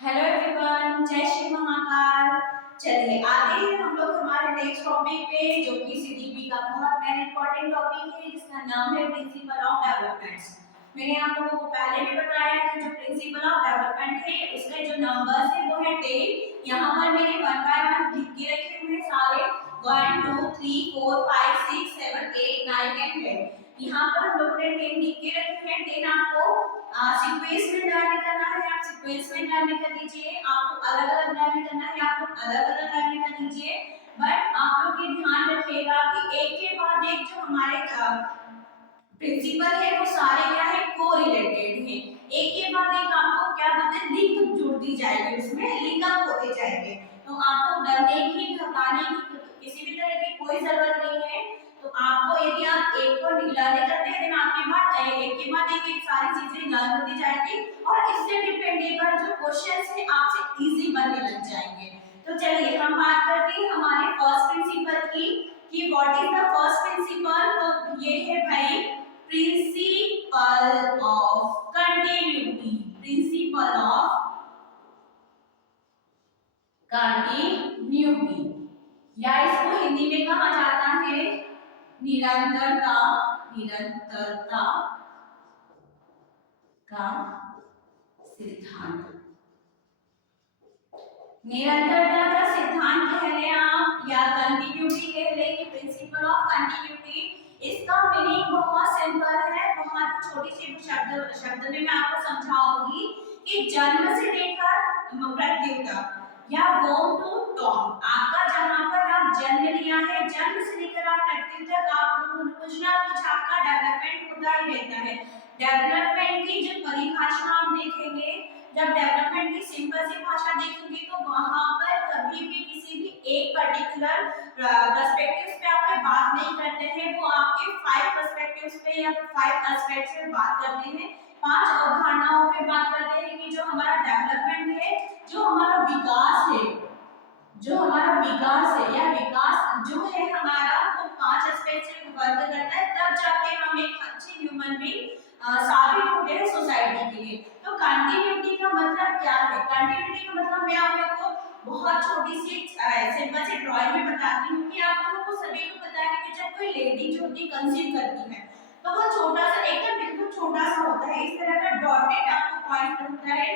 Hello everyone, जय श्री महाकाल। चलिए आते हैं हम लोग हमारे नेक्स्ट टॉपिक पे, जो कि सीडीपी का बहुत मेन इंपॉर्टेंट टॉपिक है, जिसका नाम है प्रिंसिपल ऑफ डेवलपमेंट्स। मैंने आप लोगों को पहले भी बताया कि जो प्रिंसिपल ऑफ डेवलपमेंट है उसके जो नंबर्स है वो है 10। यहाँ पर मैंने वन बाय वन लिख के रखे हुए सारे 1 2 3 4 5 6 7 8 9 एंड 10। यहाँ पर हम लोगों ने 10 लिख के रखे हैं। 10 आपको सीक्वेंस में डालने करना है, आप सीक्वेंस में डालने कर दीजिए। आपको अलग अलग डालने करना है, आप लोग अलग अलग डालने कर दीजिए। बट आप लोग ये ध्यान रखिएगा कि एक के बाद एक जो हमारे प्रिंसिपल है वो सारे क्या है, कोरिलेटेड है। एक के बाद एक आपको क्या बोलते हैं, लिंक जुड़ती जाएगी, उसमें लिंक अप होते जाएंगे। तो आपको डरने की, घबराने की किसी भी तरह की कोई जरूरत नहीं है। तो आपको यदि आप एक को लर्न करते हैं, देन आपके बाद एक के बाद एक सारी चीजें लर्न होती जाएगी और इससे डिपेंडेबल जो क्वेश्चंस है आपसे इजी बनने लग जाएंगे। तो चलिए हम बात करते हैं हमारे फर्स्ट प्रिंसिपल की कि what is the first principle. तो ये है भाई principal of continuity. Principal of continuity, या इसको हिंदी में कहा जाता है निरंतरता। निरंतरता का सिद्धांत। निरंतरता का सिद्धांत कह लें आप या कंटिन्यूटी कह लें कि प्रिंसिपल ऑफ कंटिन्यूटी। इसका मीनिंग बहुत सिंपल है, बहुत छोटी सी शब्द में मैं आपको समझाऊंगी कि जन्म से लेकर मृत्यु तक या बोर्न टू टॉम, आपका जहां पर आप जन्म लिया है, जन्म से लेकर आप मृत्यु तक आप कुछ ना कुछ आपका डेवलपमेंट होता ही रहता है। डेवलपमेंट की जो परिभाषा हम देखेंगे, जब डेवलपमेंट की सिंपल सी भाषा देखेंगे तो वहां पर कभी भी किसी भी एक पर्टिकुलर पर्सपेक्टिव्स पे आप बात नहीं करते हैं, वो आपके 5 पर्सपेक्टिव्स पे या 5 एस्पेक्ट्स पे बात करते हैं, 5 अवधारणाओं पे बात करते हैं कि जो हमारा डेवलपमेंट है, जो हमारा विकास है, जो हमारा विकास है या विकास जो है हमारा, वो 5 एस्पेक्ट से वर्क करता है, तब जाके हम एक अच्छे ह्यूमन बीइंग साबित होते हैं सोसाइटी के लिए। तो कंटिन्यूटी का मतलब क्या है? कंटिन्यूटी का मतलब मैं आप लोगों को बहुत छोटी सी सिंपल सी ड्राइंग में बताती हूँ कि आप लोगों को सभी को पता है कि जब कोई लेडी जो होती कंसीव करती है तो वो छोटा सा, एकदम बिल्कुल छोटा सा होता है, इस तरह का डॉटेड आपको पॉइंट होता है।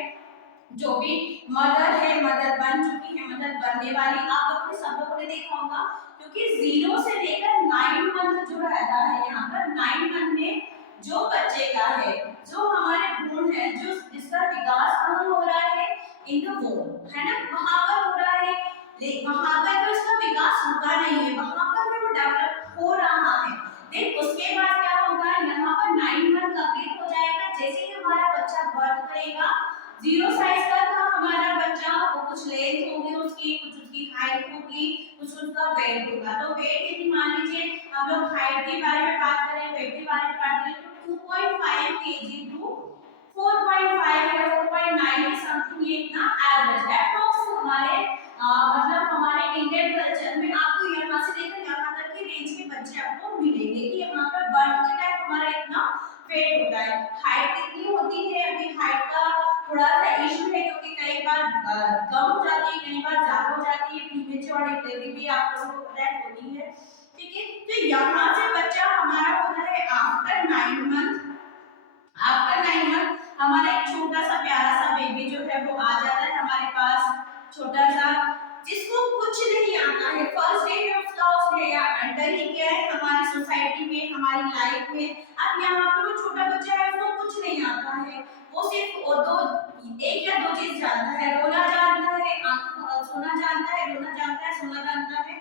जो भी मदर है, मदर बन चुकी है, मदर बनने वाली, आप लोगों ने सब लोगों ने देखा होगा, क्योंकि 0 से लेकर 9 मंथ जो रहता है, यहाँ पर 9 मंथ में जो बच्चे का है, जो हमारे भ्रूण है, जो जिसका विकास कहाँ हो रहा है, इन द वोम, है ना, वहां पर हो रहा है। वहां पर तो इसका विकास रुका नहीं है, वहां पर भी वो डेवलप हो रहा है। देन उसके बाद क्या होगा, यहाँ पर 9 मंथ कंप्लीट हो जाएगा, जैसे ही हमारा बच्चा बर्थ करेगा, 0 साइज का था हमारा बच्चा, वो कुछ लेंथ होगी उसकी, कुछ उसकी हाइट होगी, कुछ उसका वेट होगा। तो वेट यदि मान लीजिए हम लोग हाइट के बारे में बात करें, वेट के बारे में बात करें, तो 2.5 kg टू 4.5 या 4.9 समथिंग, ये इतना एवरेज अप्रॉक्स हमारे मतलब हमारे इंडियन कल्चर में आपको यहाँ से लेकर यहाँ तक की रेंज के बच्चे आपको मिलेंगे कि यहाँ पर बर्थ के टाइम हमारा इतना वेट होता है। हाइट कितनी होती है, अभी हाइट का थोड़ा सा इशू है, क्योंकि कई बार कम हो जाती है, कई बार ज्यादा हो जाती है, प्रीमेच्योर डिलीवरी भी आप लोगों को पता होती है, ठीक है। तो यहाँ से बच्चा हमारा होता है आफ्टर 9 मंथ। आफ्टर 9 मंथ हमारा एक छोटा सा प्यारा सा बेबी जो है वो आ जाता है हमारे पास, छोटा सा, जिसको कुछ नहीं आता है। फर्स्ट डे में उसका उसने या अंडर ही किया है हमारी सोसाइटी में, हमारी लाइफ में। अब यहाँ पर वो छोटा बच्चा है, उसको कुछ नहीं आता है, वो सिर्फ एक या दो चीज जानता है, रोना जानता है, सोना जानता है, रोना जानता है, सोना जानता है।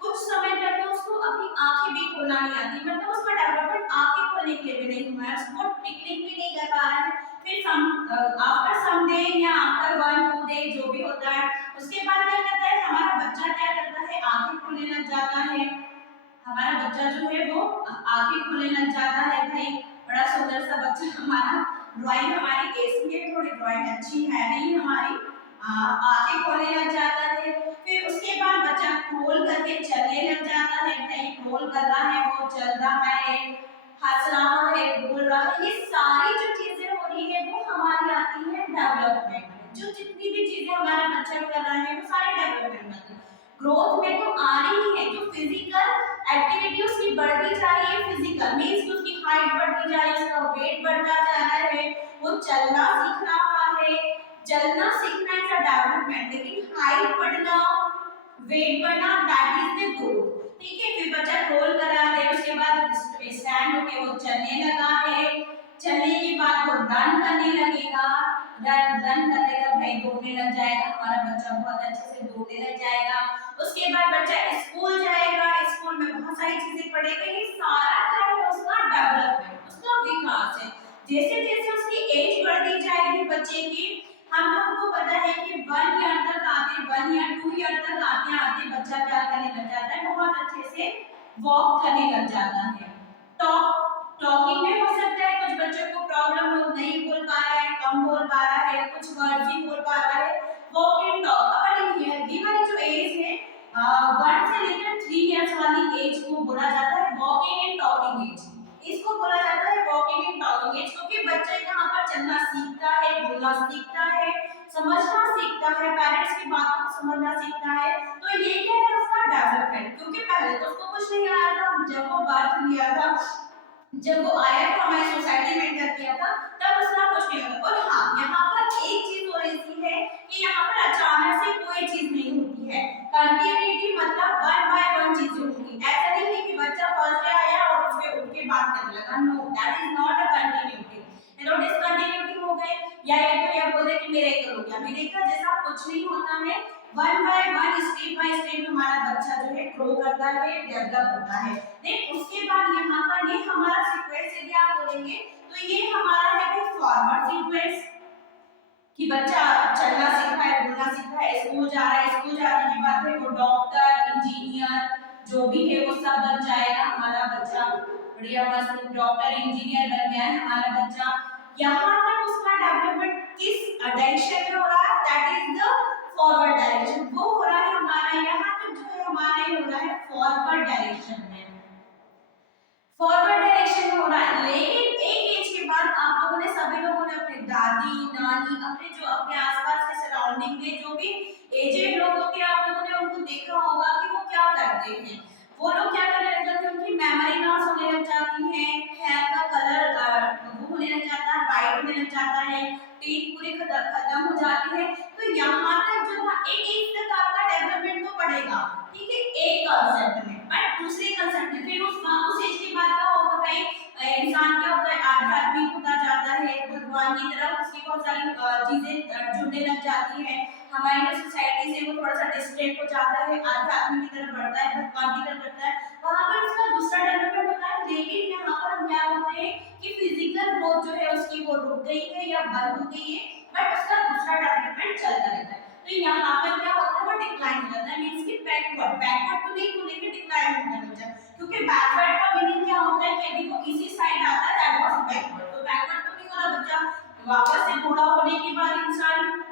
कुछ समय तक तो उसको अपनी आंखें भी खोलना नहीं आती, मतलब उसका डेवलपमेंट आंखें खोलने के लिए भी नहीं हुआ है, उसको टिकलिंग भी नहीं कर पा रहा है। फिर आफ्टर सम डे या आफ्टर 1-2 डे जो भी होता है, उसके बाद क्या करता है हमारा बच्चा, क्या करता है, आंखें खोलने लग जाता है। हमारा बच्चा जो है वो आंखें खोलने लग जाता है। भाई बड़ा सुंदर सा बच्चा हमारा, ड्राइंग हमारी कैसी है, थोड़ी ड्राइंग अच्छी है नहीं हमारी, आंखें खोलने लग जाता है। फिर उसके बाद बच्चा क्रोल करके चलने लग जाता है। भाई क्रोल कर रहा है, वो चल रहा है, हंस रहा है, बोल रहा है, ये सारी जो चीजें हो रही है वो हमारी आती है डेवलपमेंट में। जो जितनी भी चीजें हमारा बच्चा कर रहा है वो सारे डेवलपमेंट मतलब ग्रोथ में तो आ रही है। जो फिजिकल एक्टिविटी उसकी बढ़ती जा रही है, फिजिकल मींस उसकी हाइट बढ़ती जा रही है, उसका वेट बढ़ता जा रहा है, वो चलना सीख रहा है। चलना सीखना इज अ डेवलपमेंट, लेकिन हाइट बढ़ना, वेट बढ़ना दैट इज द ग्रोथ। ठीक है, फिर बच्चा रोल करा दे, उसके बाद स्टैंड होके वो चलने लगा है, चलने के बाद वो रन करने लगेगा, रन करेगा भाई, दौड़ने लग जाएगा, हमारा बच्चा बहुत अच्छे से दौड़ने लग जाएगा। उसके बाद बच्चा स्कूल जाएगा, स्कूल में बहुत सारी चीजें पढ़ेगा, ये सारा क्या है उसका डेवलपमेंट, उसका विकास है। जैसे जैसे उसकी एज बढ़ती जाएगी बच्चे की, हम लोगों को पता है कि 1 ईयर तक आते, 1 या 2 ईयर तक आते आते बच्चा क्या करने लग जाता है, बहुत अच्छे से वॉक करने लग जाता है। टॉकिंग में हो सकता है कुछ बच्चों को प्रॉब्लम हो, नहीं बोल पा रहा है, कम बोल पा रहा है, कुछ वर्ड ही बोल पा रहा है, वॉक एंड टॉक। अब ये वाली जो एज है 1 से लेकर 3 इयर्स वाली एज को बोला जाता है वॉकिंग एंड टॉकिंग एज। इसको बोला जाता है वॉकिंग एंड टॉकिंग एज, क्योंकि बच्चा यहाँ पर चलना सीखता है, बोलना सीखता है, समझना सीखता है, पेरेंट्स की बातों को समझना सीखता है। तो ये क्या है उसका डेवलपमेंट, क्योंकि पहले तो उसको कुछ नहीं आया था, जब वो बर्थ लिया था, जब वो आया था हमारी सोसाइटी में एंटर किया था, तब उसका कुछ नहीं होता। और हाँ, यहाँ पर एक चीज हो रही है कि यहाँ पर अचानक से कोई चीज नहीं होती है, कंटिन्यूटी मतलब 1 बाय 1 चीजें होंगी। ऐसा नहीं है कि बच्चा फर्स्ट डे आया और उसके उठ के बात करने लगा, no, that is not a continuity. ये तो डिसकंटिन्यूटी हो गए, या ये तो ये बोले कि मिरेकल हो गया, मिरेकल जैसा कुछ नहीं होता है। 1 बाय 1 स्टेप बाय स्टेप हमारा बच्चा जो है ग्रो करता है, डेवलप होता है। देन उसके बाद यहाँ पर ये हमारा सीक्वेंस यदि आप बोलेंगे तो ये हमारा है कि फॉरवर्ड सीक्वेंस, कि बच्चा चलना सीखा है, बोलना सीखा है, स्कूल जा रहा है, स्कूल जाने के बाद वो डॉक्टर, इंजीनियर जो भी है वो सब बन जाएगा हमारा बच्चा, बढ़िया मस्त डॉक्टर इंजीनियर बन गया है हमारा बच्चा। यहाँ तक उसका डेवलपमेंट किस डायरेक्शन में हो रहा है, that is the forward direction, वो हो रहा है हमारा यहाँ तक जो है हमारा ये हो रहा है फॉरवर्ड डायरेक्शन में, फॉरवर्ड डायरेक्शन में हो रहा है। लेकिन एक एज के बाद आप लोगों ने, सभी लोगों ने अपने दादी नानी, अपने जो अपने आसपास के सराउंडिंग में जो भी एजेड लोग होते हैं, आप लोगों ने उनको देखा होगा कि वो क्या करते हैं, वो लोग क्या करने लग जाते हैं, उनकी मेमोरी लॉस होने लग जाती है, हेयर का कलर वो होने लग जाता है, वाइट होने लग जाता है, टीथ पूरी खत्म हो जाती है। तो यहाँ तक जो है एक एज तक आपका डेवलपमेंट तो पड़ेगा, ठीक है, एक कांसेप्ट में, बट दूसरे कांसेप्ट में फिर उस एज के बाद क्या होगा भाई, इंसान क्या होता है, आध्यात्मिक होता जाता है, भगवान की तरफ उसकी बहुत सारी चीजें जुड़ने लग जाती है, हमारी सोसाइटी से वो थोड़ा सा डिस्ट्रैक्ट हो जाता है, आध्यात्मिक की तरफ बढ़ता है, भगवान की तरफ बढ़ता है, वहां पर उसका दूसरा डेवलपमेंट होता है। लेकिन यहाँ पर हम क्या बोलते हैं कि फिजिकल ग्रोथ जो है उसकी वो रुक गई है या बंद हो गई है, बट उसका दूसरा डेवलपमेंट चलता रहता है। तो यहाँ पर क्या होता है, वो डिक्लाइन हो जाता है, मींस कि बैकवर्ड, बैकवर्ड तो नहीं बोलेंगे, डिक्लाइन होने लग जाता है, क्योंकि बैकवर्ड का मीनिंग क्या होता है कि यदि वो इसी साइड आता है दैट वाज बैकवर्ड, तो बैकवर्ड तो नहीं हो रहा बच्चा, वापस से बूढ़ा होने के बाद इंसान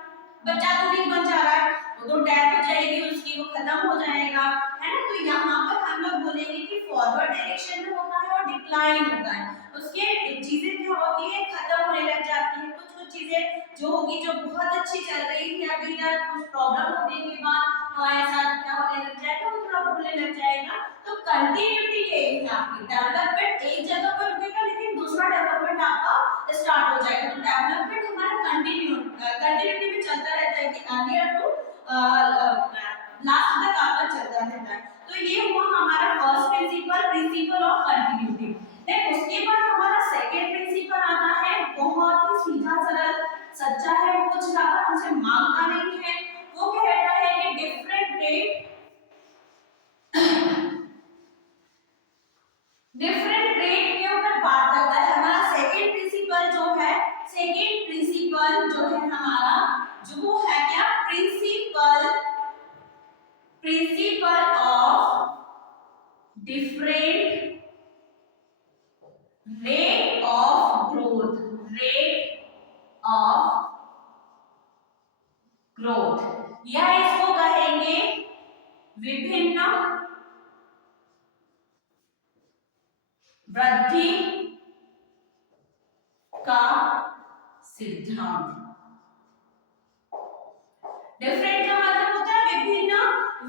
बच्चा तो नहीं बन जा रहा है, वो तो डेथ हो जाएगी उसकी, वो खत्म हो जाएगा, है ना। तो यहाँ पर हम लोग बोलेंगे कि फॉरवर्ड डायरेक्शन में होता है और डिक्लाइन होता है, उसके चीजें क्या होती है, खत्म होने लग जाती है, कुछ कुछ चीजें जो होगी, जो बहुत अच्छी चल रही थी अभी तक, कुछ प्रॉब्लम होने के बाद हमारे साथ क्या होने लग जाएगा, वो थोड़ा भूलने लग जाएगा। तो कंटिन्यूटी ये है आपकी, डेवलपमेंट एक जगह पर रुकेगा लेकिन दूसरा डेवलपमेंट आपका स्टार्ट हो जाएगा। तो डेवलपमेंट हमारा कंटिन्यूटी में चलता रहता है कि अर्लियर टू लास्ट तक आपका चलता रहता है। तो ये हुआ हमारा first principle, principle of continuity. Then उसके बाद हमारा सेकंड प्रिंसिपल आता है, बहुत ही सीधा सरल सच्चा है, वो कुछ ज्यादा हमसे मांगता नहीं है। वो कहता है कि डिफरेंट रेट के ऊपर बात करता है। हमारा सेकंड प्रिंसिपल जो है, सेकंड प्रिंसिपल जो है हमारा, जो वो है क्या, principle of different rate of growth, rate of growth, या इसको कहेंगे विभिन्न वृद्धि का सिद्धांत। डिफरेंट का मतलब होता है विभिन्न।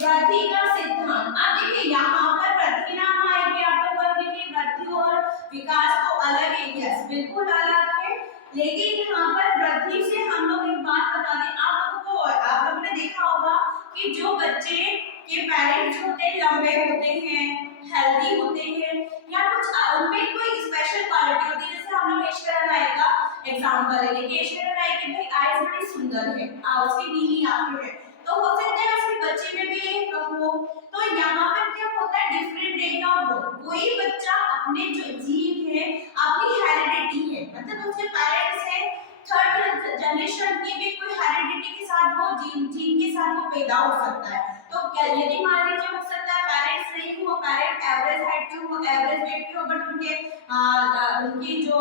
वृद्धि का सिद्धांत, अब देखिए यहाँ पर वृद्धि नाम आएगी, आपको बोलेंगे कि वृद्धि और विकास तो अलग है, यस बिल्कुल अलग है, लेकिन यहाँ पर वृद्धि से हम लोग एक बात बता दें आप लोगों ने देखा होगा कि जो बच्चे के पेरेंट्स होते हैं लंबे होते हैं, हेल्दी होते हैं, या कुछ उनमें कोई स्पेशल क्वालिटी होती है, जैसे हम लोग ऐश्वर्या राय का एग्जांपल है, देखिए ऐश्वर्या राय की भाई आईज बड़ी सुंदर है, उसकी नीली आंखें है, तो हो सकता है उसके बच्चे में भी एक हो। तो यहाँ पर क्या होता है डिफरेंट रेट ऑफ ग्रोथ, कोई बच्चा अपने जो जीन है, अपनी हेरिडिटी है, मतलब उसके पेरेंट्स है, थर्ड जनरेशन की भी कोई हेरिडिटी के साथ वो जीन के साथ वो पैदा हो सकता है। तो क्या यदि मान लीजिए हो सकता है पेरेंट्स नहीं हो, पेरेंट एवरेज हाइट के हो, एवरेज वेट के हो, बट उनकी जो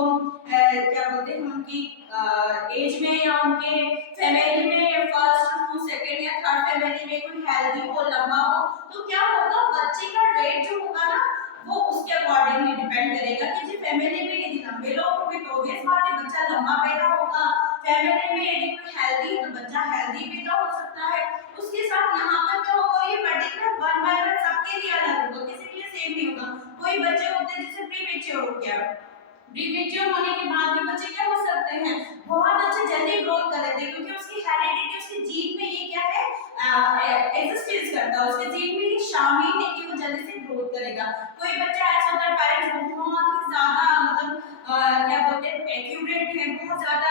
क्या बोलते हैं उनकी एज में या उनके फैमिली में फर्स्ट टू सेकंड या थर्ड फैमिली में कोई हेल्दी हो, लंबा हो, तो क्या होगा बच्चे का वेट जो होगा ना वो उसके अकॉर्डिंगली डिपेंड करेगा कि जी फैमिली में यदि लंबे लोग होंगे तो ऑब्वियस बात है बच्चा लंबा पैदा होगा, फैमिली में यदि कोई हेल्दी है तो बच्चा हेल्दी पैदा हो सकता है। उसके साथ यहाँ पर क्या होगा ये पर्टिकुलर वन बाय वन सबके लिए अलग होगा, किसी के लिए सेम नहीं होगा। कोई बच्चे होते हैं जैसे प्रीमेच्योर हो गया, प्रीमेच्योर होने के बाद भी बच्चे क्या हो सकते हैं बहुत अच्छे जल्दी ग्रोथ कर लेते हैं, क्योंकि उसकी हेरिडिटी उसके जीन में ये क्या है एग्जिस्टेंस करता है, उसके जीन में ये शामिल है कि वो जल्दी से ग्रोथ करेगा। कोई बच्चा ऐसा होता है पेरेंट्स बहुत ही ज्यादा मतलब क्या बोलते हैं एक्यूरेट है, बहुत ज्यादा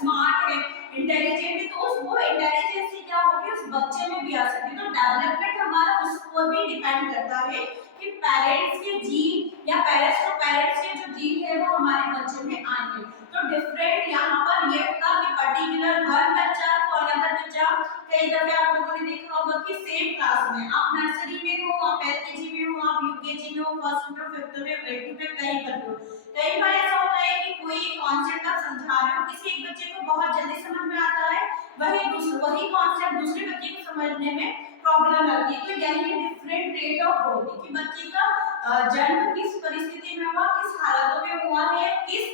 स्मार्ट है, इंटेलिजेंट है, तो उस वो इंटेलिजेंस क्या होगी उस बच्चे में भी आ सकती है। तो डेवलपमेंट हमारा उस पर भी डिपेंड करता है कि पेरेंट्स के जीन या पेरेंट्स के जो जीन है वो हमारे बच्चे में आएंगे। तो डिफरेंट यहाँ पर ये होगा कि पर्टिकुलर वन बच्चा को अनदर बच्चा, कई दफे आप लोगों ने देखा होगा कि सेम क्लास में आप नर्सरी में हो, आप एलकेजी में हो, आप यूकेजी में हो, फर्स्ट में, फिफ्थ में, एट्थ में, कहीं पर हो। कई बार ऐसा होता है कि कोई कॉन्सेप्ट आप समझा रहे हो, किसी एक बच्चे को बहुत जल्दी समझ में आता है, वही कॉन्सेप्ट दूसरे बच्चे को समझने में प्रॉब्लम लगती है। तो यही डिफरेंट रेट ऑफ ग्रोथ कि बच्चे का जन्म किस परिस्थिति में हुआ, किस हालतों में हुआ है, किस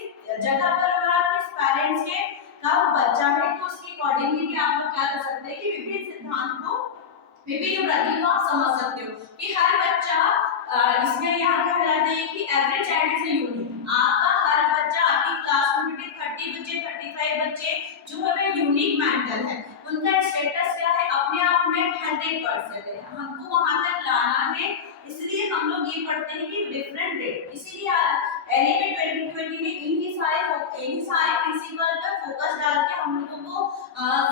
जगह पर हुआ, किस पेरेंट्स के का वो बच्चा है, तो उसके अकॉर्डिंगली भी आप लोग क्या कर सकते हैं कि विभिन्न सिद्धांत को, विभिन्न वृद्धि को आप समझ सकते हो कि हर बच्चा इसमें यहाँ कहलाते हैं कि एवरेज चाइल्ड इज यूनिक, आपका हर बच्चा आपकी क्लास में 30 बच्चे 35 बच्चे जो है यूनिक मेंटल है, उनका स्टेटस क्या है अपने आप में 100% है, हमको वहां तक लाना है, इसलिए हम लोग ये पढ़ते हैं कि डिफरेंट रेट, इसीलिए एलिमेंट 2020 में इन्हीं सारे प्रिंसिपल पर फोकस डाल के हम लोगों को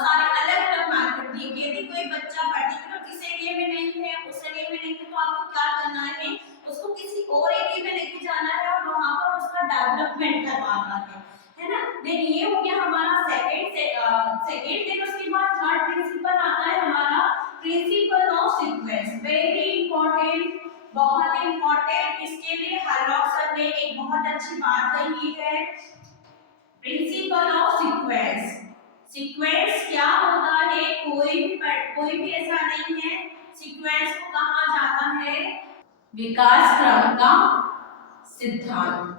सारे अलग अलग मेथड दिए कि यदि कोई बच्चा पर्टिकुलर किस एरिया में नहीं है, उस एरिया में नहीं है, तो आपको क्या करना है उसको किसी और एरिया में लेके जाना है और वहां पर उसका डेवलपमेंट करवाना है ना। देन ये हो गया हमारा सेकंड देन उसके बाद थर्ड प्रिंसिपल आता है हमारा principle of sequence, very important, बहुत इंपॉर्टेंट, इसके लिए हरलॉक सर ने एक बहुत अच्छी बात कही है, प्रिंसिपल ऑफ सीक्वेंस। सीक्वेंस क्या होता है, कोई भी ऐसा नहीं है, सीक्वेंस को कहा जाता है विकास क्रम का सिद्धांत,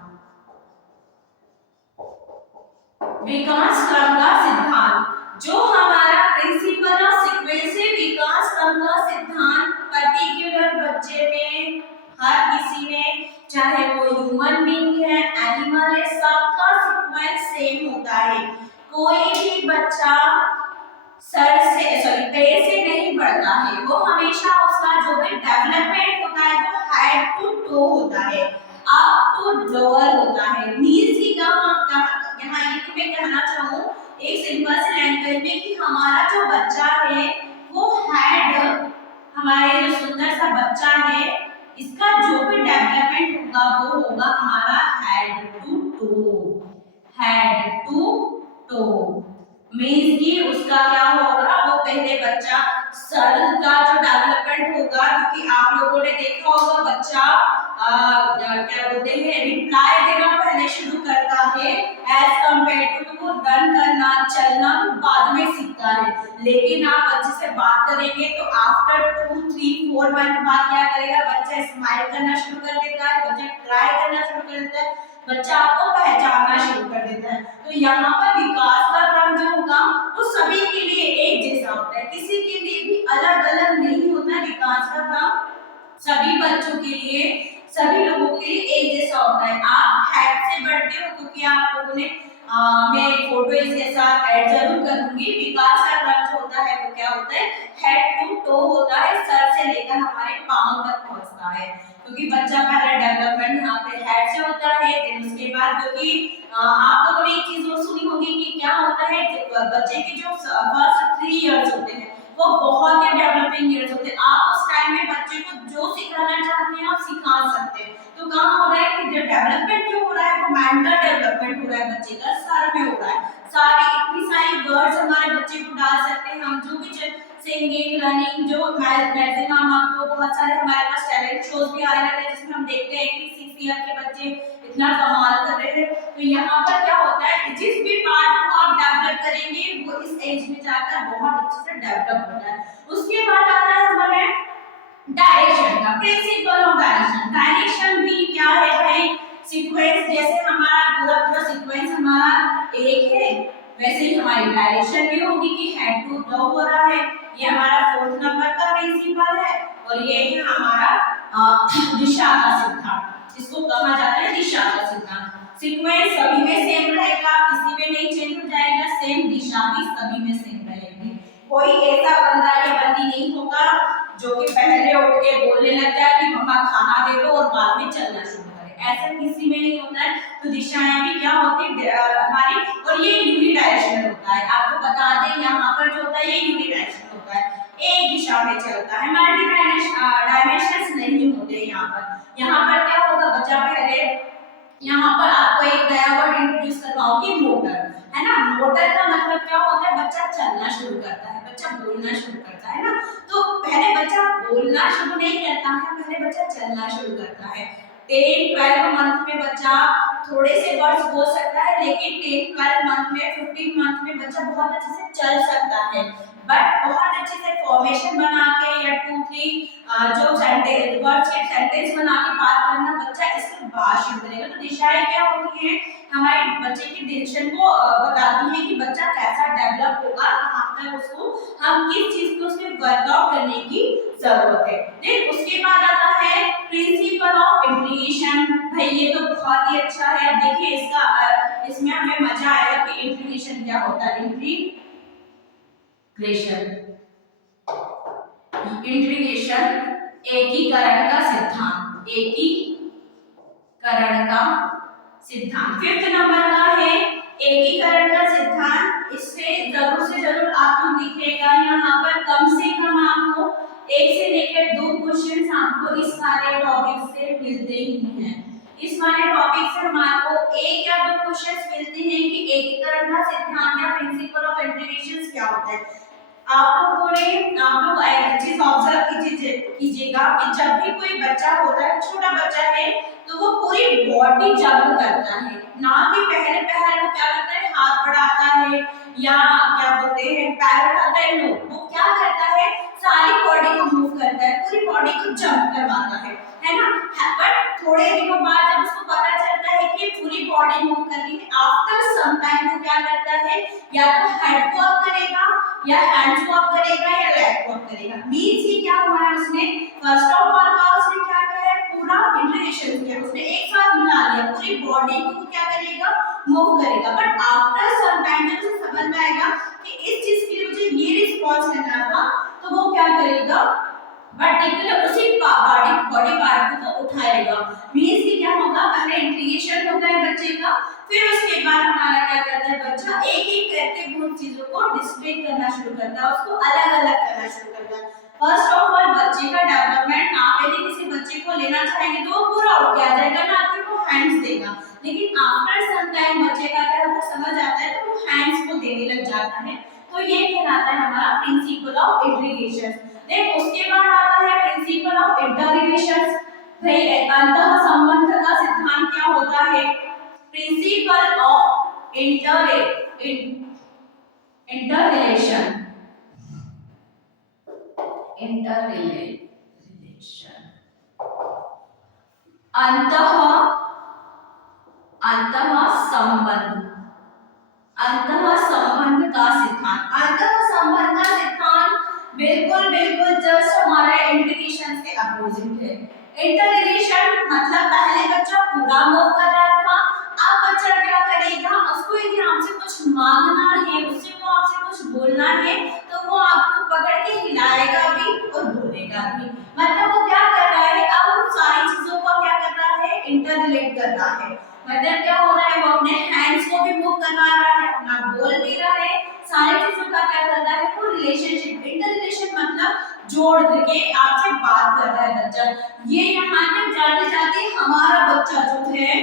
विकास क्रम का सिद्धांत, जो हमारा प्रिंसिपल ऑफ सीक्वेंस है विकास क्रम का सिद्धांत पर्टिकुलर बच्चे में हर किसी में, चाहे वो ह्यूमन बीइंग है, एनिमल है, सबका सीक्वेंस सेम होता है। कोई भी बच्चा पैर से नहीं बढ़ता है, वो हमेशा उसका जो भी डेवलपमेंट होता है वो हेड टू टो होता है, अप टू लोअर होता है। मींस की यहाँ ये मैं कहना चाहूँ एक सिंपल सी लैंग्वेज में कि हमारा जो बच्चा है वो हेड, हमारे जो सुंदर सा बच्चा है इसका जो भी डेवलपमेंट होगा वो होगा हमारा head to toe, head to toe means कि उसका क्या होगा वो पहले बच्चा सर का जो डेवलपमेंट होगा, क्योंकि आप लोगों ने देखा होगा बच्चा क्या बोलते हैं रिप्लाई देना पहले शुरू करता है एज कंपेयर टू वो रन करना चलना बाद में सीखता है, लेकिन आप बच्चे से बात करेंगे तो आफ्टर 2 3 4 मंथ बाद क्या करेगा बच्चा स्माइल करना शुरू कर देता है, बच्चा ट्राई करना शुरू कर देता है, बच्चा आपको पहचानना शुरू कर देता है। तो यहाँ पर विकास का क्रम जो होगा वो सभी के लिए एक जैसा होता है, किसी लोगों ने मैं फोटो इसके साथ ऐड जरूर करूंगी। विकास का क्रम जो होता है वो क्या होता है, हेड टू टो होता है, सर से लेकर हमारे पांव तक पहुंचता है। क्योंकि बच्चा पहले डेवलपमेंट यहाँ पे हेड से होता है, देन उसके बाद क्योंकि आप लोगों ने एक चीज और सुनी होगी कि क्या होता है, बच्चे के जो फर्स्ट 3 इयर्स होते हैं वो बहुत ही डेवलपिंग ईयर्स होते हैं। आप उस टाइम में बच्चे को जो सिखाना चाहते हैं आप सिखा सकते हैं। तो कहाँ हो रहा है कि जो डेवलपमेंट जो हो रहा है वो मेंटल डेवलपमेंट हो रहा है बच्चे का, सर में हो रहा है। सारी इतनी सारी वर्ड्स हमारे बच्चे को डाल सकते हैं हम, जो भी सिंगिंग, रनिंग, जो मैक्सिमम आपको बहुत सारे हमारे पास टैलेंट शोज भी आने लगे हैं जिसमें हम देखते हैं कि 6 ईयर के बच्चे इतना कमाल कर रहे हैं। तो यहाँ पर क्या होता है कि जिस भी पार्ट को आप डेवलप करेंगे वो इस एज में जाकर बहुत अच्छे से डेवलप होता है। उसके बाद आता है हमारे डायरेक्शन का, प्रिंसिपल ऑफ डायरेक्शन। डायरेक्शन भी क्या है भाई, सीक्वेंस, जैसे हमारा पूरा सीक्वेंस हमारा एक है वैसे ही हमारी डायरेक्शन भी होगी कि हेड टू टो हो रहा है। ये हमारा 4th नंबर का प्रिंसिपल है और ये है हमारा दिशा का सिद्धांत, इसको कहा जाता है दिशा का सिद्धांत। सीक्वेंस सभी में सेम रहेगा, किसी में नहीं चेंज हो जाएगा, सेम दिशा भी सभी में सेम रहेगी। कोई ऐसा बंदा या बंदी नहीं होगा जो कि पहले उठ के बोलने लग जाए कि मम्मा खाना दे दो और बाद में चलना शुरू करे, ऐसा किसी में नहीं होता है। तो दिशाएं भी क्या होती है हमारी, और ये यूनिडायरेक्शनल होता है। आपको बता दें यहाँ पर जो होता है ये यूनिडायरेक्शनल होता है, एक दिशा में चलता है, मल्टी डायमेंशंस नहीं होते यहाँ पर। यहाँ पर क्या होगा, बच्चा पहले यहाँ पर आपको एक नया वर्ड इंट्रोड्यूस करवाऊंगी, मोटर, है ना। मोटर का मतलब क्या होता है, बच्चा चलना शुरू करता है, बच्चा बोलना शुरू करता है ना। तो पहले बच्चा बोलना शुरू नहीं करता है, पहले बच्चा चलना शुरू करता है। 10-12 मंथ में बच्चा थोड़े से वर्ड्स बोल सकता है, लेकिन 10-12 मंथ में 15 मंथ में बच्चा बहुत अच्छे से चल सकता है। बट बहुत अच्छे से फॉर्मेशन बना के या 2-3 जो सेंटेंस वर्ड्स के सेंटेंस बना के बात करना बच्चा इसके बाद शुरू करेगा। तो दिशाएं क्या होती हैं, हमारे बच्चे की डायरेक्शन को बताती है कि बच्चा कैसा डेवलप होगा, कहाँ तक उसको हम किस चीज को उसमें वर्कआउट करने की जरूरत है। देन उसके बाद आता है प्रिंसिपल ऑफ इंटीग्रेशन। भाई ये तो बहुत ही अच्छा है, देखिए इसमें हमें मजा आएगा कि इंटीग्रेशन क्या होता है। इंटीग्रेशन एकीकरण का सिद्धांत, एकीकरण का सिद्धांत 5th नंबर का है एकीकरण का सिद्धांत। इससे जरूर से जरूर आपको दिखेगा यहाँ पर कम से कम आपको 1 से लेकर 2 क्वेश्चंस आपको इस वाले टॉपिक से मिलते ही हैं। इस वाले टॉपिक से हमारे को 1 या 2 क्वेश्चंस मिलते हैं कि एकीकरण का सिद्धांत या प्रिंसिपल ऑफ इंटीग्रेशन क्या होता है। आप लोग एक चीज ऑब्जर्व कीजिएगा कि जब भी कोई बच्चा होता है, छोटा बच्चा है, तो वो पूरी बॉडी जंप करता है, ना कि पहले वो क्या करता है, हाथ बढ़ाता है या क्या बोलते हैं पैर उठाता है। नो, वो क्या करता है, सारी बॉडी को मूव करता है, पूरी बॉडी को जंप करवाता है ना। बट थोड़े दिनों बाद जब उसको पता चलता है कि पूरी बॉडी मूव कर रही है, आफ्टर सम टाइम वो क्या करता है, या तो हेड को अप करेगा या हैंड्स को अप करेगा या लेग को अप करेगा। मींस ही क्या हुआ है, उसने फर्स्ट ऑफ ऑल उसने क्या किया है, पूरा इंटीग्रेशन किया, उसने एक साथ मिला लिया, पूरी बॉडी को क्या करेगा, मूव करेगा। बट आफ्टर सम टाइम जब उसे समझ में आएगा कि इस चीज के लिए मुझे ये रिस्पांस करना था, तो वो क्या करेगा, पर्टिकुलर उसी बॉडी पार्ट को उठाएगा। मींस कि क्या होगा, पहले इंटीग्रेशन होता है बच्चे का, फिर उसके बाद हमारा क्या करता है, बच्चा एक एक करके उन चीजों को डिस्प्ले करना शुरू करता है, उसको अलग अलग करना शुरू करता है। फर्स्ट ऑफ ऑल बच्चे का डेवलपमेंट, आप यदि किसी बच्चे को लेना चाहेंगे तो वो पूरा उठ के आ जाएगा, ना कि वो हैंड्स देगा। लेकिन आफ्टर सम टाइम बच्चे का क्या होता है, समझ आता है तो वो हैंड्स को देने लग जाता है। तो ये कहलाता है हमारा प्रिंसिपल ऑफ इंटीग्रेशन। देन उसके बाद आता है प्रिंसिपल ऑफ इंटररिलेशंस। भाई अंतः संबंध का सिद्धांत क्या होता है, प्रिंसिपल ऑफ इंटररिलेशन। अंतः संबंध का सिद्धांत। अंतः संबंध का सिद्धांत बिल्कुल बिल्कुल जस्ट हमारे इंटीग्रेशन के अपोजिट है। इंटररिलेशन मतलब पहले बच्चा पूरा मूव कर रहा था, अब बच्चा क्या करेगा, रिलेशनशिप, इंटर रिलेशन मतलब जोड़ के आपसे बात कर रहा है बच्चा। ये यहाँ तक जाते जाते हमारा बच्चा जो है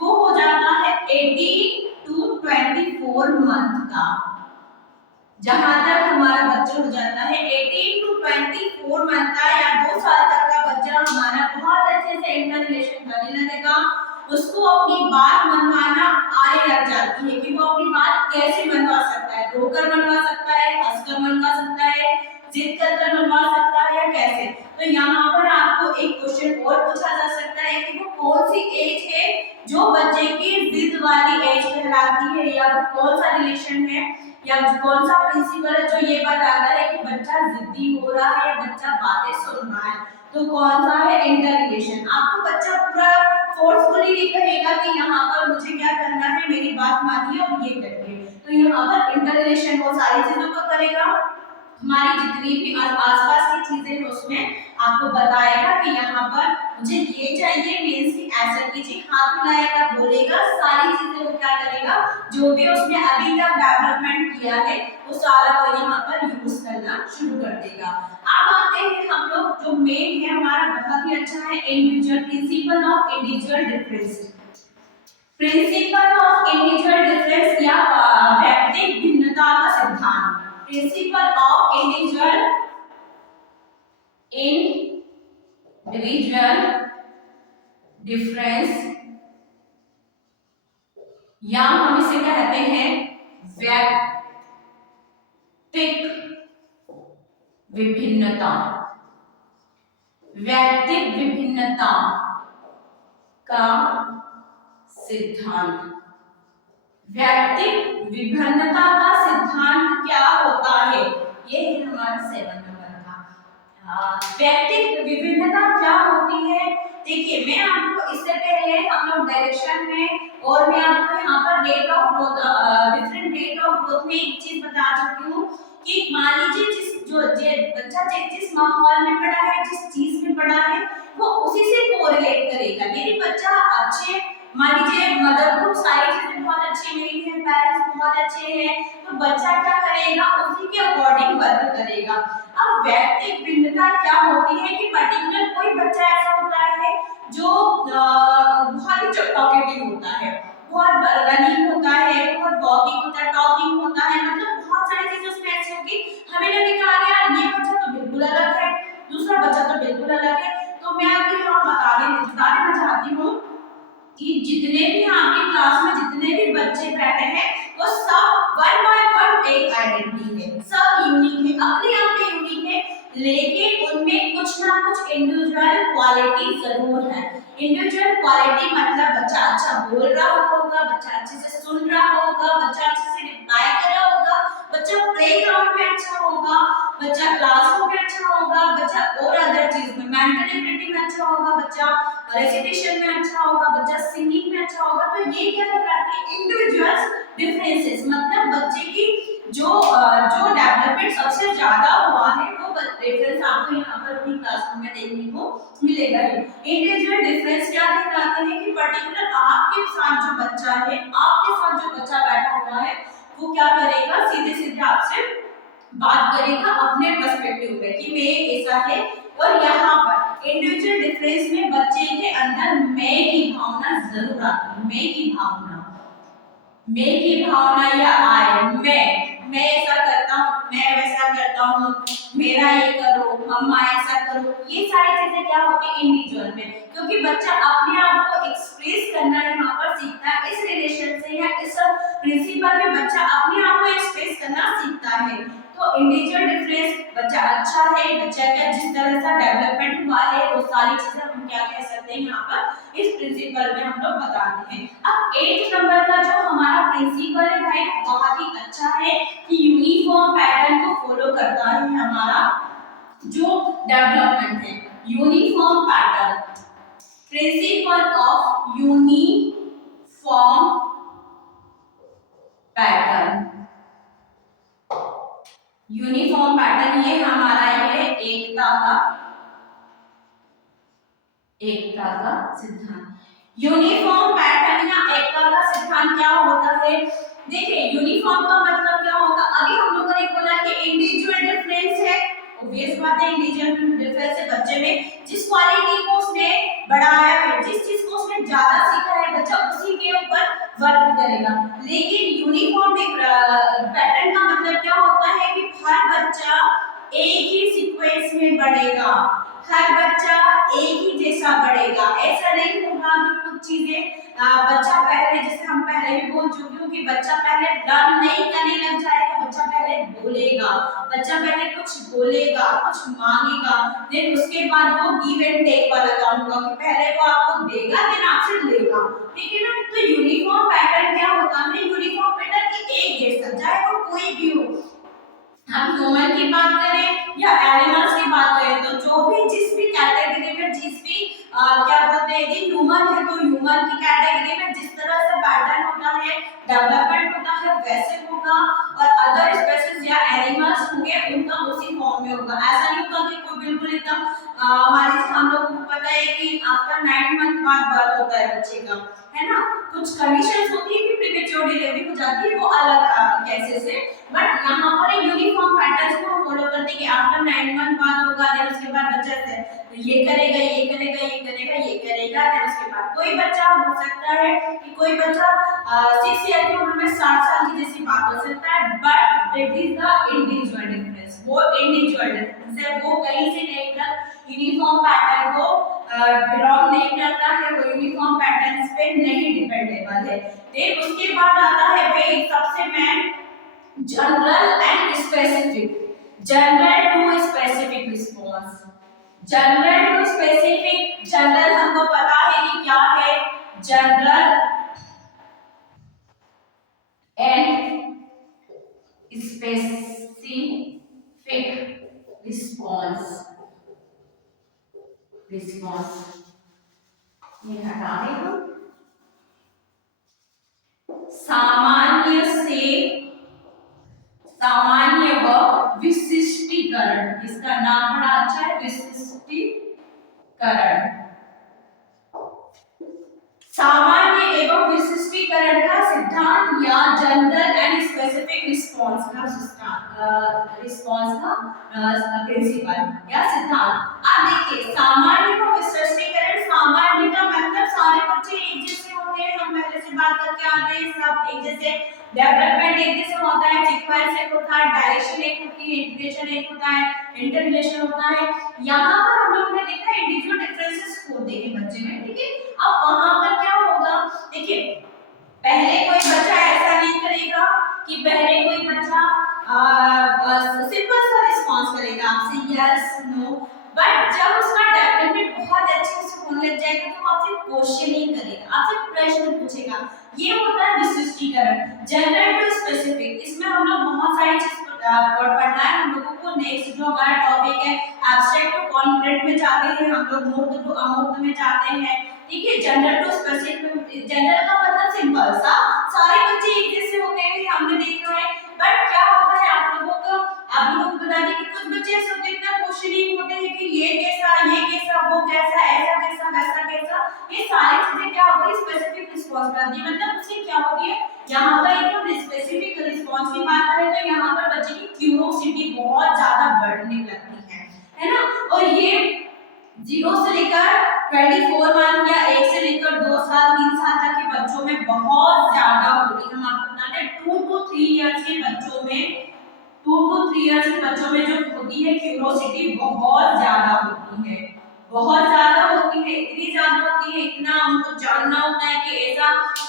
वो हो जाता है 18 to 24 मंथ का। जहां तक हमारा बच्चा हो जाता है 18 to 24 मंथ का या 2 साल तक का बच्चा हमारा बहुत अच्छे से इंटर रिलेशन करने लगेगा। उसको अपनी बात मनवाना आने लग जाती है कि वो अपनी बात कैसे मनवा सकता है, रोकर मनवा सकता है, हंसकर मनवा सकता है, जिद कर मनवा सकता है या कैसे। तो यहाँ पर आपको एक क्वेश्चन और पूछा जा सकता है कि वो कौन सी एज है जो बच्चे की जिद वाली एज कहलाती है, या वो कौन सा रिलेशन है या कौन सा प्रिंसिपल है जो ये बता रहा है कि बच्चा जिद्दी हो रहा है या बच्चा बातें सुन रहा है। तो कौन सा है, इंटर रिलेशन। आपको बच्चा पूरा फोर्सफुली नहीं कहेगा कि यहाँ पर मुझे क्या करना है, मेरी बात मानिए और ये करिए। तो यहाँ पर इंटर रिलेशन वो सारी चीजों को करेगा, हमारी जितनी भी आसपास की चीजें हैं उसमें आपको बताएगा कि यहाँ पर मुझे ये चाहिए, मींस की ऐसा कीजिए, हाथ मिलाएगा, बोलेगा, सारी चीजें वो क्या करेगा, जो भी उसने अभी तक डेवलपमेंट किया है वो सारा वो यहाँ पर यूज करना शुरू कर देगा। अब आते हैं हम लोग, जो मेन है हमारा बहुत ही अच्छा है, individual principle of individual difference. Principle of individual difference या व्यक्तिगत भिन्नता का सिद्धांत। प्रिंसिपल ऑफ इंडिविजुअल डिफरेंस या हम इसे कहते हैं व्यक्तिगत विभिन्नता। व्यक्तिगत विभिन्नता का सिद्धांत। व्यक्तिगत विभिन्नता का सिद्धांत क्या होता है, ये है हमारा 7 नंबर का। व्यक्तिगत विभिन्नता क्या होती है, देखिए मैं आपको इससे पहले हम लोग डायरेक्शन में और मैं आपको यहाँ पर rate of growth, different rate of growth में एक चीज बता चुकी हूँ कि मान लीजिए बच्चा जिस माहौल में पढ़ा है, जिस चीज में पढ़ा है, वो उसी से कोरिलेट करेगा। यदि बच्चा अच्छे, मान लीजिए मदर को सारी चीजें बहुत अच्छी मिली है, पेरेंट्स बहुत अच्छे हैं, तो बच्चा क्या करेगा, उसी के अकॉर्डिंग वर्क करेगा। अब व्यक्तिगत भिन्नता क्या होती है कि पर्टिकुलर कोई बच्चा ऐसा होता है जो बहुत ही टॉकेटिव होता है, बहुत रनिंग होता है, बहुत वॉकिंग होता है, टॉकिंग होता है, मतलब बहुत सारी चीजें उसमें ऐसी होगी, हमें लगेगा यार ये बच्चा तो बिल्कुल अलग है, दूसरा बच्चा तो बिल्कुल अलग है। तो मैं आपको यहाँ बताना चाहती हूँ कि जितने भी आपकी क्लास में जितने भी बच्चे बैठे हैं वो सब 1 बाय 1 एक आइडेंटिटी है, सब यूनिक है, अपने आप में यूनिक है, लेकिन उनमें कुछ ना कुछ इंडिविजुअल क्वालिटी जरूर है। इंडिविजुअल क्वालिटी मतलब बच्चा अच्छा बोल रहा होगा, बच्चा अच्छे से सुन रहा होगा, बच्चा अच्छे से रिप्लाई कर रहा होगा, बच्चा प्लेग्राउंड में अच्छा होगा, बच्चा क्लासरूम में अच्छा होगा, बच्चा और अदर चीज में मेंटल एबिलिटी में अच्छा होगा, बच्चा रेसिटेशन में अच्छा होगा, बच्चा सिंगिंग में अच्छा होगा। तो ये क्या कहलाते हैं, इंडिविजुअल डिफरेंसेस, मतलब बच्चे की जो डेवलपमेंट सबसे ज्यादा हुआ है वो डिफरेंस आपको यहाँ पर अपनी क्लासरूम में देखने को मिलेगा ही। इंडिविजुअल डिफरेंस क्या कहलाते हैं कि पर्टिकुलर आपके साथ जो बच्चा है, आपके साथ जो बच्चा बैठा हुआ है वो क्या करेगा, सीधे सीधे आपसे बात करेगा अपने पर्सपेक्टिव में कि मैं ऐसा है। और यहाँ पर इंडिविजुअल डिफरेंस में बच्चे के अंदर मैं की भावना जरूर आती है, मैं की भावना या आए, मैं ऐसा करता हूँ, मैं वैसा करता हूँ, मेरा ये करो, मम्मा ऐसा करो, ये सारी चीजें क्या होती है इंडिविजुअल में, क्योंकि बच्चा अपने आप को एक्सप्रेस करना यहाँ पर सीखता है। इस रिलेशन से या इस प्रिंसिपल में बच्चा अपने आप को एक्सप्रेस करना सीखता है। तो इंडिविजुअल डिफरेंस, बच्चा अच्छा है, बच्चा का जिस तरह से डेवलपमेंट हुआ है वो सारी चीजें हम क्या कह सकते हैं यहाँ पर इस प्रिंसिपल में हम लोग बताते हैं। अब 8 नंबर का जो हमारा प्रिंसिपल है भाई बहुत ही अच्छा है कि यूनिफॉर्म पैटर्न को फॉलो करता है हमारा जो डेवलपमेंट है, uniform pattern. Principle of uniform pattern, uniform pattern ये हमारा ये एकता का सिद्धांत। यूनिफॉर्म पैटर्न या एकता का सिद्धांत क्या होता है, देखिए यूनिफॉर्म का मतलब क्या होगा, अभी हम लोगों ने बोला कि इंडिविजुअल बच्चे में जिस क्वालिटी को उसने बढ़ाया है, जिस चीज को उसने ज्यादा सीखा है, बच्चा उसी के ऊपर वर्क करेगा। लेकिन यूनिफॉर्म पैटर्न का मतलब क्या होता है कि हर बच्चा एक ही सीक्वेंस में बढ़ेगा, हर बच्चा एक ही जैसा बढ़ेगा। ऐसा नहीं होगा कि कुछ चीजें बच्चा पहले, जैसे हम पहले भी बोल चुके हूँ कि बच्चा पहले लर्न नहीं करने लग जाएगा, बच्चा पहले बोलेगा, बच्चा पहले कुछ बोलेगा, कुछ मांगेगा, देन उसके बाद वो गिव एंड टेक वाला काम होगा कि पहले वो आपको देगा देन आपसे लेगा, ठीक है ना। तो यूनिफॉर्म पैटर्न क्या होता है, यूनिफॉर्म पैटर्न की एक जैसा, चाहे वो कोई भी हो, हम ह्यूमन की बात करें या एनिमल्स की बात करें, तो जो भी जिस भी कैटेगरी में जिस भी क्या बोलते हैं कि ह्यूमन है, तो ह्यूमन की कैटेगरी में जिस तरह से पैटर्न होता है, डेवलपमेंट होता है, वैसे होगा। और अदर स्पेसीज या एनिमल्स होंगे उनका उसी फॉर्म में होगा। ऐसा नहीं होगा कि कोई बिल्कुल एकदम हमारे हम लोगों को पता है कि आफ्टर 9 मंथ बाद बर्थ होता है बच्चे का, है ना। कुछ कंडीशंस होती है कि प्रीमेच्योर डिलीवरी हो जाती है, वो अलग केसेस है। बट यहाँ पर एक यूनिफॉर्म पैटर्न को हम फॉलो करते हैं कि आफ्टर 9 मंथ बाद होगा, देन उसके बाद बच्चा से ये करेगा, ये करेगा, ये करेगा, ये करेगा, देन उसके बाद कोई बच्चा हो सकता है कि कोई बच्चा 6 ईयर की उम्र में 60 साल की जैसी बात हो सकता है, but that is the individual difference, वो इंडिविजुअल डिफरेंस है, वो कहीं से कहीं तक यूनिफॉर्म पैटर्न को बिलोंग नहीं करता है, वो यूनिफॉर्म पैटर्न्स पे नहीं डिपेंडेबल है। देन उसके बाद आता है भाई सबसे main general and specific, general to specific response. General to specific, general हमको पता है कि क्या है, general and specific response, response ये हटा देगा। सामान्य से सामान्य व विशिष्टीकरण, इसका नाम बड़ा अच्छा है, विशिष्टीकरण। सामान्य एवं विशिष्टीकरण का सिद्धांत या जनरल एंड स्पेसिफिक रिस्पांस का प्रिंसिपल या सिद्धांत। अब देखिए सामान्य का विशिष्टीकरण, सामान्य का मतलब सारे बच्चे एक जैसे होते हैं, हम पहले से बात करके आ रहे हैं, सब एक जैसे, डेवलपमेंट एक जैसे होता है, सीक्वेंस एक होता है, डायरेक्शन एक होती है, इंटीग्रेशन एक होता है, इंटररिलेशन होता है। यहाँ पर हम लोग ने देखा इंडिविजुअल डिफरेंसेस होते हैं बच्चे में, ठीक है। अब वहां पर क्या होगा, देखिए पहले कोई बच्चा ऐसा नहीं करेगा कि पहले कोई बच्चा सिंपल सा रिस्पांस करेगा आपसे यस नो, बट जब उसका डेवलपमेंट बहुत अच्छे से होने लग जाएगा तो आपसे क्वेश्चनिंग करेगा, आपसे प्रश्न पूछेगा, ये होता है विशिष्टीकरण। जनरल टू स्पेसिफिक, इसमें हम लोग बहुत सारी चीज पढ़ना है हम लोगों को। नेक्स्ट जो हमारा टॉपिक है एब्स्ट्रैक्ट टू कॉन्क्रीट में जाते हैं हम लोग, मूर्त टू अमूर्त में जाते हैं, ठीक है। जनरल टू स्पेसिफिक, जनरल का मतलब सिंपल सा, सारे बच्चे एक जैसे होते हैं हमने देखा है, बट क्या होता है आप लोगों को बता दें कि कुछ बच्चे ऐसे होते हैं इतना क्वेश्चनिंग होते हैं कि ये कैसा, वो कैसा, ऐसा कैसा, वैसा कैसा, ये सारी चीजें क्या होती है स्पेसिफिक रिस्पांस आती है। मतलब उसकी क्या होती है, यहाँ पर एकदम स्पेसिफिक रिस्पांस की बात करें तो यहाँ पर बच्चे की क्यूरोसिटी बहुत ज्यादा बढ़ने लगती है ना। और ये 0 से लेकर 24 मंथ या 1 से लेकर 2 साल 3 साल तक के बच्चों में बहुत ज्यादा होती है। हम आपको बताते हैं 2 to 3 इयर्स के बच्चों में, 2 to 3 इयर्स के बच्चों में जो होती है क्यूरोसिटी बहुत ज्यादा होती है, बहुत ज्यादा होती है, इतनी ज्यादा होती है, इतना उनको जानना होता है कि ऐसा,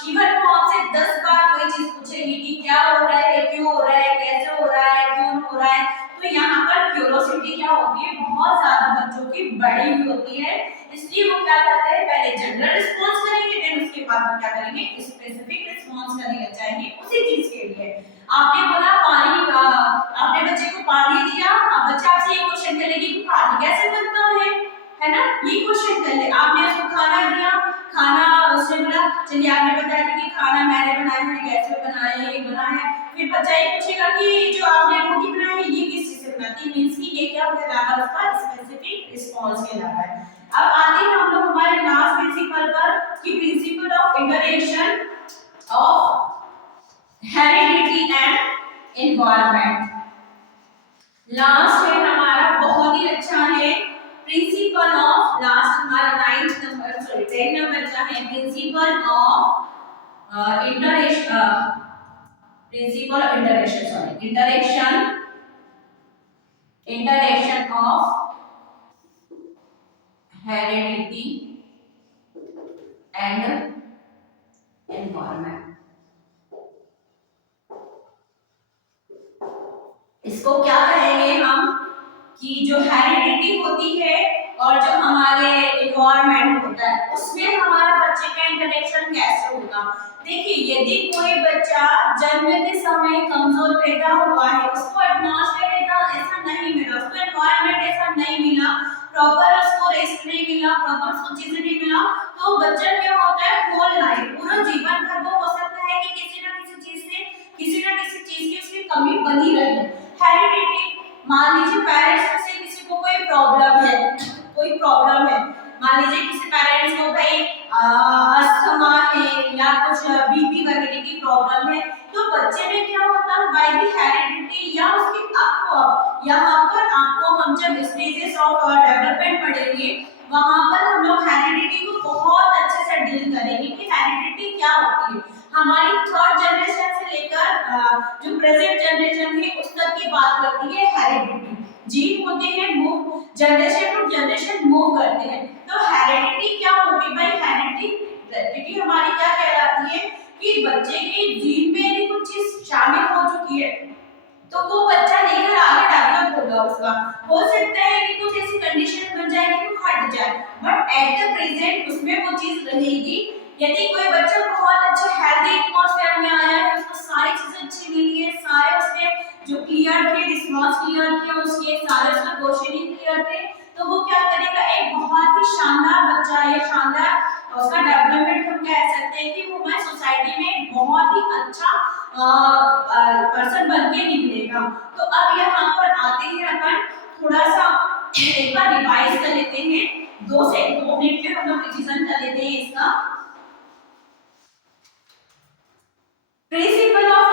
इवन वो आपसे 10 बार कोई चीज पूछेगी कि क्या हो रहा है, क्यों हो रहा है, कैसे हो रहा है, क्यों हो रहा है। तो यहाँ पर क्यूरोसिटी क्या होती है, बहुत ज्यादा बच्चों की बढ़ी हुई होती है, इसलिए वो क्या करते हैं पहले जनरल रिस्पांस करेंगे, देन उसके बाद वो क्या करेंगे स्पेसिफिक रिस्पांस करने लग जाएंगे उसी चीज के लिए। आपने बोला पानी, आपने बच्चे को पानी दिया, अब बच्चा आपसे ये क्वेश्चन करेगी कि पानी कैसे बनता है ना, ये क्वेश्चन कर ले। आपने उसको खाना दिया, खाना उसने बोला चलिए आपने बताया कि खाना मैंने बनाया है, कैसे बनाया है, ये बनाया है, फिर बच्चा ये पूछेगा कि जो आपने रोटी बनाई है ये किस चीज से बनाती है, मींस कि ये क्या कहलाता है, उसका स्पेसिफिक रिस्पांस कहलाता है। अब आते हैं हम लोग हमारे लास्ट प्रिंसिपल पर कि principle of interaction of heredity and environment. Last है हमारा बहुत ही अच्छा है प्रिंसिपल ऑफ लास्ट हमारा 9th नंबर सॉरी 10 नंबर का है principle of interaction of heredity and environment। इसको क्या कहेंगे हम कि जो हेरिडिटी होती है और जो हमारे इन्वायरमेंट होता है उसमें हमारा बच्चे का इंटरेक्शन कैसे होगा। देखिए यदि कोई बच्चा जन्म के समय कमजोर पैदा हुआ है, उसको एटमॉस्फेयर ऐसा नहीं मिला, उसको एनवायरनमेंट ऐसा नहीं मिला, प्रॉपर उसको रेस्ट नहीं मिला, प्रॉपर उसको चीजें नहीं मिला, तो बच्चा क्या होता है होल लाइफ पूरा जीवन भर वो हो सकता है कि किसी ना किसी चीज की उसकी कमी बनी रहे। हेरिडिटी मान लीजिए पेरेंट्स में से किसी को कोई प्रॉब्लम है, मान लीजिए किसी पेरेंट्स को भाई अस्थमा है या कुछ बीपी वगैरह की प्रॉब्लम है, तो बच्चे में क्या होता है बाय द हेरिडिटी या उसकी आपको यहाँ पर आपको हम जब स्टेजेस ऑफ डेवलपमेंट पढ़ेंगे वहां पर हम लोग हेरिडिटी को बहुत अच्छे से डील करेंगे कि हेरिडिटी क्या होती है। हमारी थर्ड जनरेशन से लेकर जो प्रेजेंट जनरेशन है उस तक की बात करती है हेरिडिटी। जीन होते हैं move generation to generation move करते हैं, तो हेरिडिटी क्या होगी भाई। हेरिडिटी हमारी क्या कहलाती है कि बच्चे के जीन में यदि कुछ चीज शामिल हो चुकी है तो वो बच्चा लेकर आगे डेवलप होगा। उसका हो सकता है कि कुछ ऐसी कंडीशन बन जाए कि वो हट जाए, बट एट द प्रेजेंट उसमें वो चीज रहेगी। यदि कोई बच्चा बहुत अच्छे हेल्दी एटमॉस्फेयर में आया है, उसको सारी चीजें अच्छी मिली है, सारे उसके जो क्लियर थे रिस्पांस क्लियर थे, उसके सारे उसके क्वेश्चनिंग क्लियर थे, तो वो क्या करेगा एक बहुत ही शानदार बच्चा है, शानदार उसका डेवलपमेंट हम कह सकते हैं कि वो हमारी सोसाइटी में बहुत ही अच्छा पर्सन बन के निकलेगा। तो अब यहाँ पर आते हैं अपन थोड़ा सा एक बार रिवाइज कर लेते हैं, 2 मिनट में हम लोग रिवीजन कर लेते हैं इसका। प्रिंसिपल ऑफ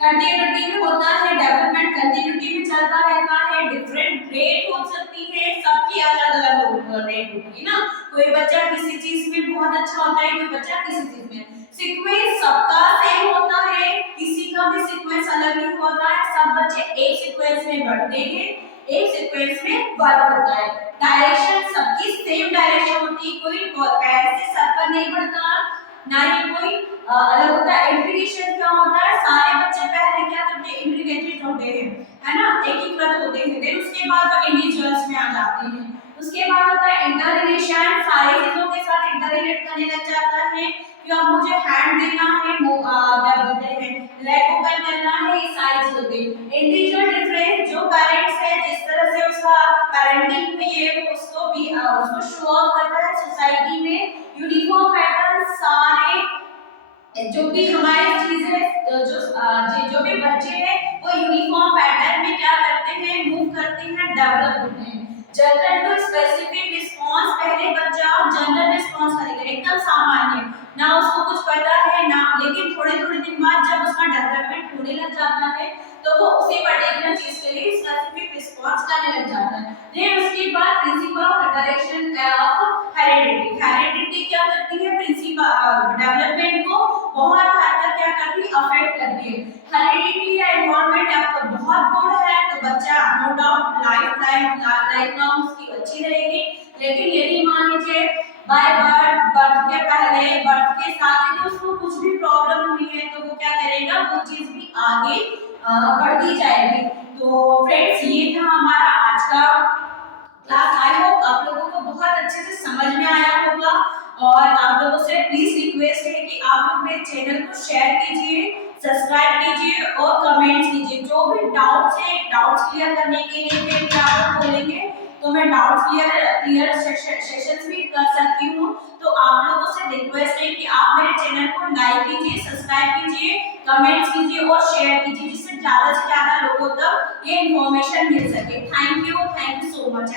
कंटिन्यूटी में होता है डेवलपमेंट कंटिन्यूटी में चलता रहता है, डिफरेंट रेट हो सकती है, सबकी अलग-अलग रेट होती है ना। कोई बच्चा किसी चीज में बहुत अच्छा होता है, कोई बच्चा किसी चीज में। सीक्वेंस सबका सेम होता है, किसी का भी सीक्वेंस अलग नहीं होता है, सब बच्चे एक सीक्वेंस में बढ़ते हैं, एक सीक्वेंस में वर्क होता है। डायरेक्शन सबकी सेम डायरेक्शन होती है, कोई ऐसे सर पर नहीं बढ़ता ना ही कोई अलग होता है। इंटीग्रेशन क्या होता है, सारे बच्चे पहले क्या करते हैं इंटीग्रेटेड होते हैं, है ना, एकीकृत होते हैं, फिर उसके बाद वो इंडिविजुअल्स में आ जाते हैं। उसके बाद होता है इंटर रिलेशन, सारी चीजों के साथ इंटर रिलेट करने लग जाता है कि अब मुझे हैंड देना है, क्या बोलते हैं लेग ओपन करना है, ये सारी चीजों के। इंडिविजुअल डिफरेंस जो पेरेंट्स है जिस तरह से उसका पेरेंटिंग में ये उसको भी उसको शो ऑफ करता है सोसाइटी में। यूनिफॉर्म पैटर्न सारे जो भी हमारी चीजें जो भी बच्चे हैं वो यूनिफॉर्म पैटर्न में क्या करते हैं मूव करते हैं, डेवलप होते हैं। जनरल टू स्पेसिफिक रिस्पांस, पहले बच्चा जनरल रिस्पांस करेगा एकदम सामान्य, ना उसको कुछ पता है ना, लेकिन थोड़े थोड़े दिन बाद जब उसका डेवलपमेंट होने लग जाता है तो वो उसी पर्टिकुलर चीज के लिए स्पेसिफिक रिस्पांस करने लग जाता है। फिर उसके बाद principle of interaction of heredity क्या करती है, प्रिंसिपल डेवलपमेंट को बहुत हद तक क्या करती है अफेक्ट करती है। हेरिडिटी या एनवायरनमेंट आपका बहुत गुड है तो बच्चा नो डाउट लाइफ लॉन्ग उसकी अच्छी रहेगी। लेकिन यदि मान लीजिए बाय बर्थ के पहले बर्थ के साथ ही उसको कुछ भी प्रॉब्लम हुई है तो वो क्या करेगा, वो चीज भी आगे बढ़ती जाएगी। तो फ्रेंड्स ये था हमारा आज का क्लास। आई होप आप लोगों को बहुत अच्छे से समझ में आया होगा और आप लोगों से प्लीज रिक्वेस्ट है कि आप लोग मेरे चैनल को शेयर कीजिए, सब्सक्राइब कीजिए और कमेंट्स कीजिए। जो भी डाउट्स है डाउट्स क्लियर करने के लिए फिर आप लोग बोलेंगे तो मैं डाउट्स क्लियर सेशंस भी कर सकती हूँ। तो आप लोगों से रिक्वेस्ट है कि आप मेरे चैनल को लाइक कीजिए, सब्सक्राइब कीजिए, कमेंट्स कीजिए और शेयर कीजिए जिससे ज्यादा से ज्यादा लोगों तक ये इंफॉर्मेशन मिल सके। Thank you so much.